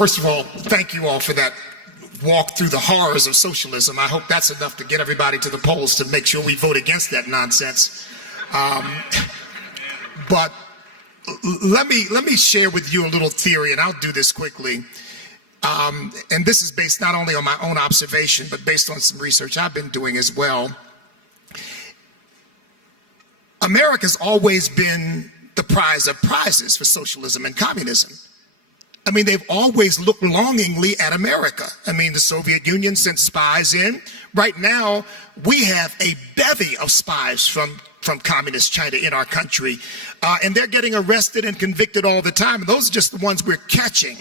first of all, thank you all for that walk through the horrors of socialism. I hope that's enough to get everybody to the polls to make sure we vote against that nonsense. But let me share with you a little theory, and I'll do this quickly. And this is based not only on my own observation, but based on some research I've been doing as well. America's always been the prize of prizes for socialism and communism. I mean, they've always looked longingly at America. I mean, the Soviet Union sent spies in. Right now, we have a bevy of spies from communist China in our country. And they're getting arrested and convicted all the time. And those are just the ones we're catching.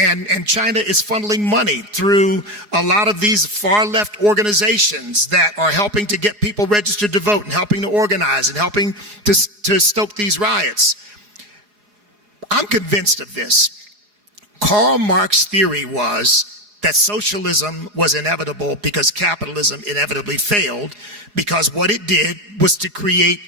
And China is funneling money through a lot of these far-left organizations that are helping to get people registered to vote and helping to organize and helping to stoke these riots. I'm convinced of this. Karl Marx's theory was that socialism was inevitable because capitalism inevitably failed, because what it did was to create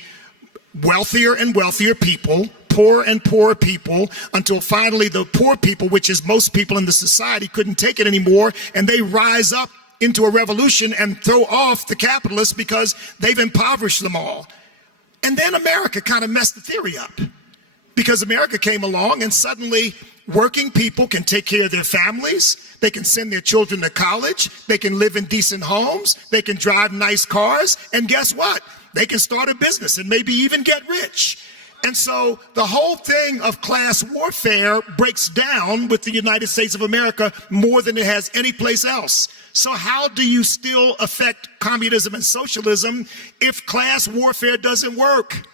wealthier and wealthier people, poorer and poorer people, until finally the poor people, which is most people in the society, couldn't take it anymore, and they rise up into a revolution and throw off the capitalists because they've impoverished them all. And then America kind of messed the theory up, because America came along and suddenly working people can take care of their families, they can send their children to college, they can live in decent homes, they can drive nice cars, and guess what? They can start a business and maybe even get rich. And so the whole thing of class warfare breaks down with the United States of America more than it has any place else. So how do you still affect communism and socialism if class warfare doesn't work?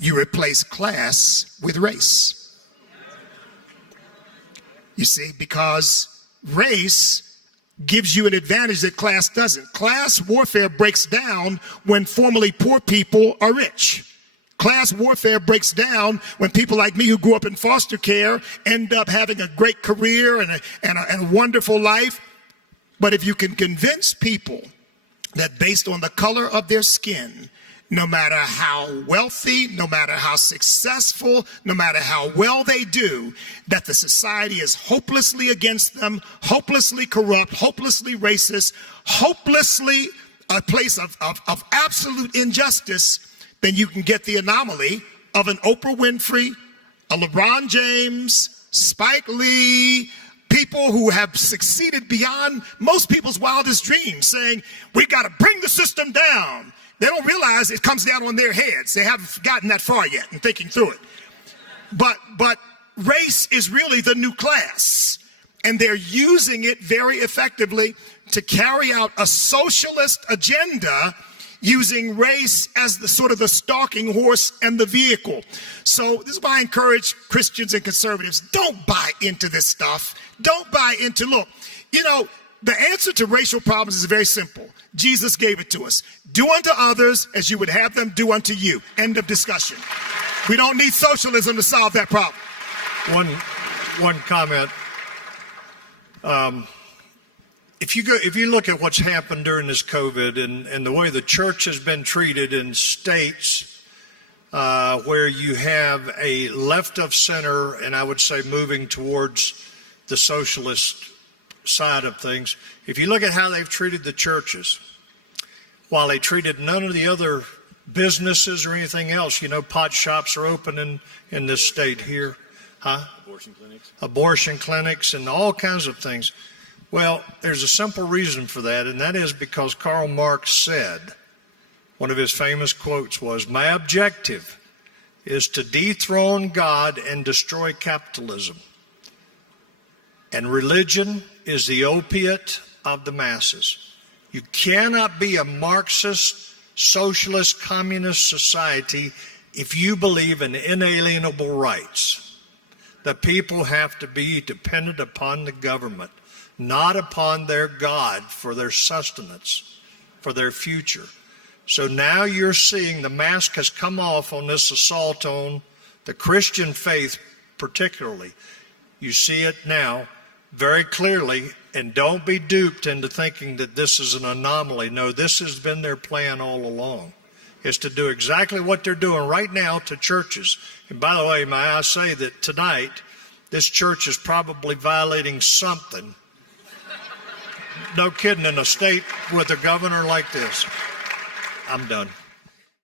You replace class with race. You see, because race gives you an advantage that class doesn't. Class warfare breaks down when formerly poor people are rich. Class warfare breaks down when people like me who grew up in foster care end up having a great career and a wonderful life. But if you can convince people that based on the color of their skin, no matter how wealthy, no matter how successful, no matter how well they do, that the society is hopelessly against them, hopelessly corrupt, hopelessly racist, hopelessly a place of absolute injustice, then you can get the anomaly of an Oprah Winfrey, a LeBron James, Spike Lee, people who have succeeded beyond most people's wildest dreams, saying, we got to bring the system down. They don't realize it comes down on their heads. They haven't gotten that far yet in thinking through it. But race is really the new class. And they're using it very effectively to carry out a socialist agenda using race as the sort of the stalking horse and the vehicle. So this is why I encourage Christians and conservatives, don't buy into this stuff. Don't buy into, look, you know, the answer to racial problems is very simple. Jesus gave it to us. Do unto others as you would have them do unto you. End of discussion. We don't need socialism to solve that problem. One comment. If you look at what's happened during this COVID and the way the church has been treated in states where you have a left of center, and I would say moving towards the socialist side of things, if you look at how they've treated the churches, while they treated none of the other businesses or anything else, you know, pot shops are open in this state here, abortion clinics and all kinds of things. Well, there's a simple reason for that, and that is because Karl Marx said, one of his famous quotes was, my objective is to dethrone God and destroy capitalism. And religion is the opiate of the masses. You cannot be a Marxist, socialist, communist society if you believe in inalienable rights. The people have to be dependent upon the government, not upon their God for their sustenance, for their future. So now you're seeing the mask has come off on this assault on the Christian faith particularly. You see it now very clearly, and don't be duped into thinking that this is an anomaly. No, this has been their plan all along, is to do exactly what they're doing right now to churches. And by the way, may I say that tonight this church is probably violating something. No kidding, in a state with a governor like this. I'm done.